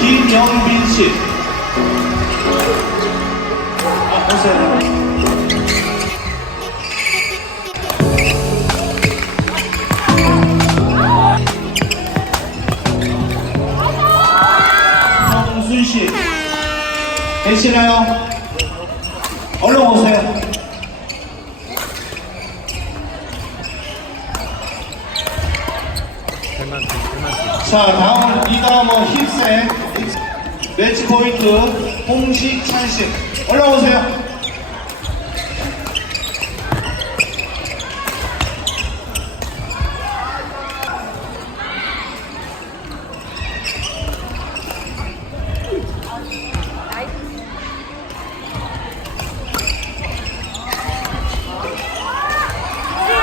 김영빈 씨. 아, 보세요. 계시나요? 얼른 오세요. 자, 다음은 리더머 힙색 매치 포인트 홍식 찬식. 얼른 오세요.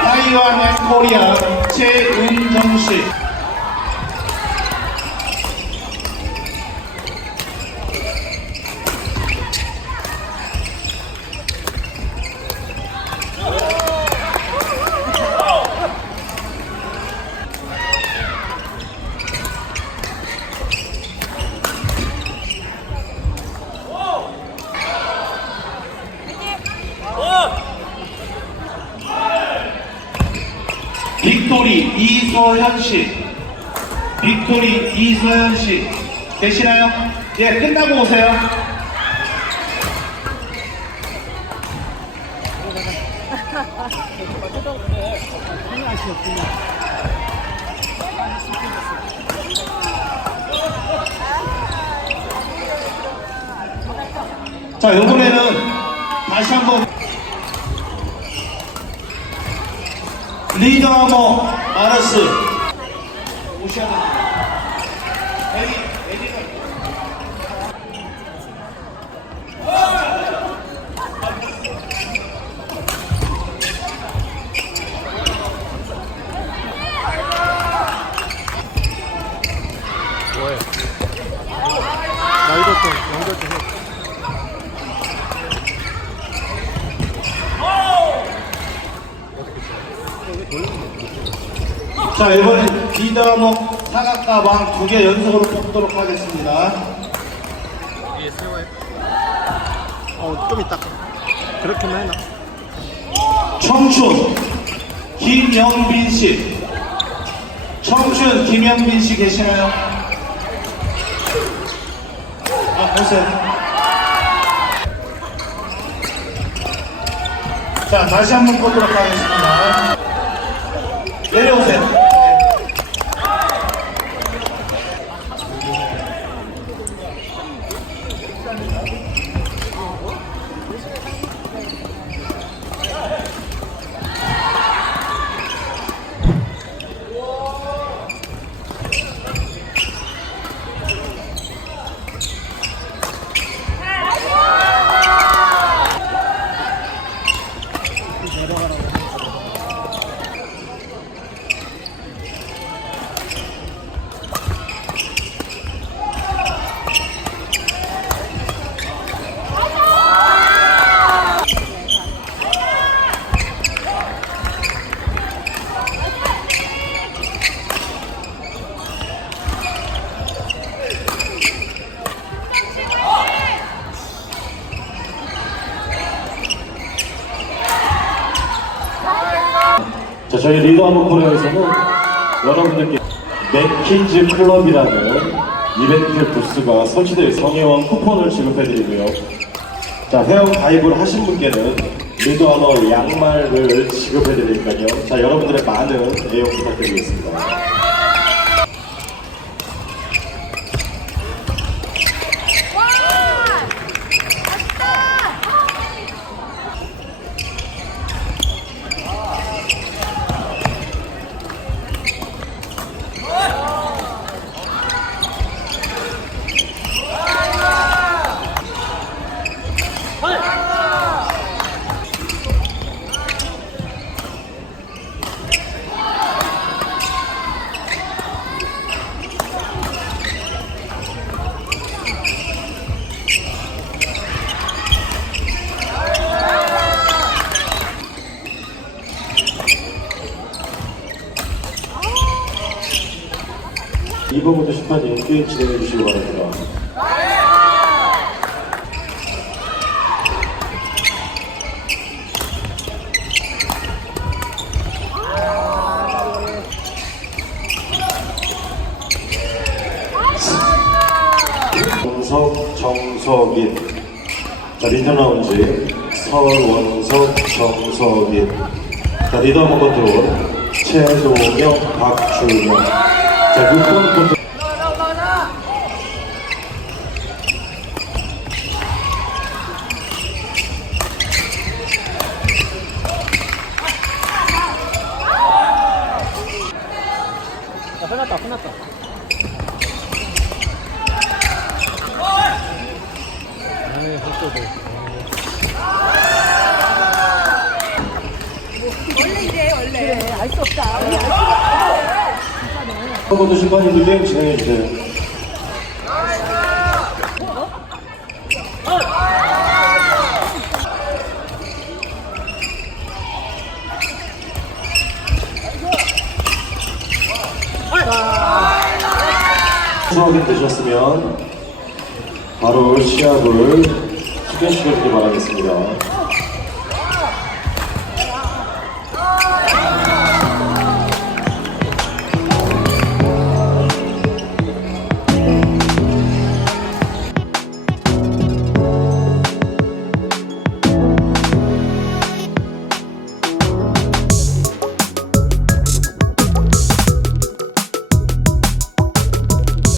타이완 앤 코리아 최은정 씨. 빅토리 이소현 씨. 빅토리 이소현 씨. 되시나요? 예, 끝나고 오세요. 자, 이번에는 다시 한번 리더모 마르스 오셔야 됩니다. 연결 좀 해. 자, 이번엔 리더모 사각가방 두 개 연속으로 뽑도록 하겠습니다. 세워해. 어, 좀 이따. 그렇게만 해놔. 청춘 김영빈 씨. 청춘 김영빈 씨 계시나요? 아, 보세요. 자, 다시 한번 보도록 하겠습니다. 내려오세요. 감사합니다. 자, 저희 리더하는 코너에서는 여러분들께 맥킨즈 클럽이라는 이벤트 부스가 설치되어 성회원 쿠폰을 지급해드리고요. 자, 회원 가입을 하신 분께는 리더하너 양말을 지급해드리니까요. 자, 여러분들의 많은 애용 부탁드리겠습니다. 이범호도 심판님 게임 진행해 주시기 바랍니다. 정석, 정석인. 자, 리턴 라운지. 서원석, 정석인. 자, 리더 한번 들어온 최동영, 박주영. 자, 6번 컨트 야, 끝났다, 끝났다. 아이, 헛소리. 원래 이래 원래 알수 없다 번더 심판님도 게임 진행해 주세요. 수확이 되셨으면 바로 시합을 시켜주시기 바라겠습니다.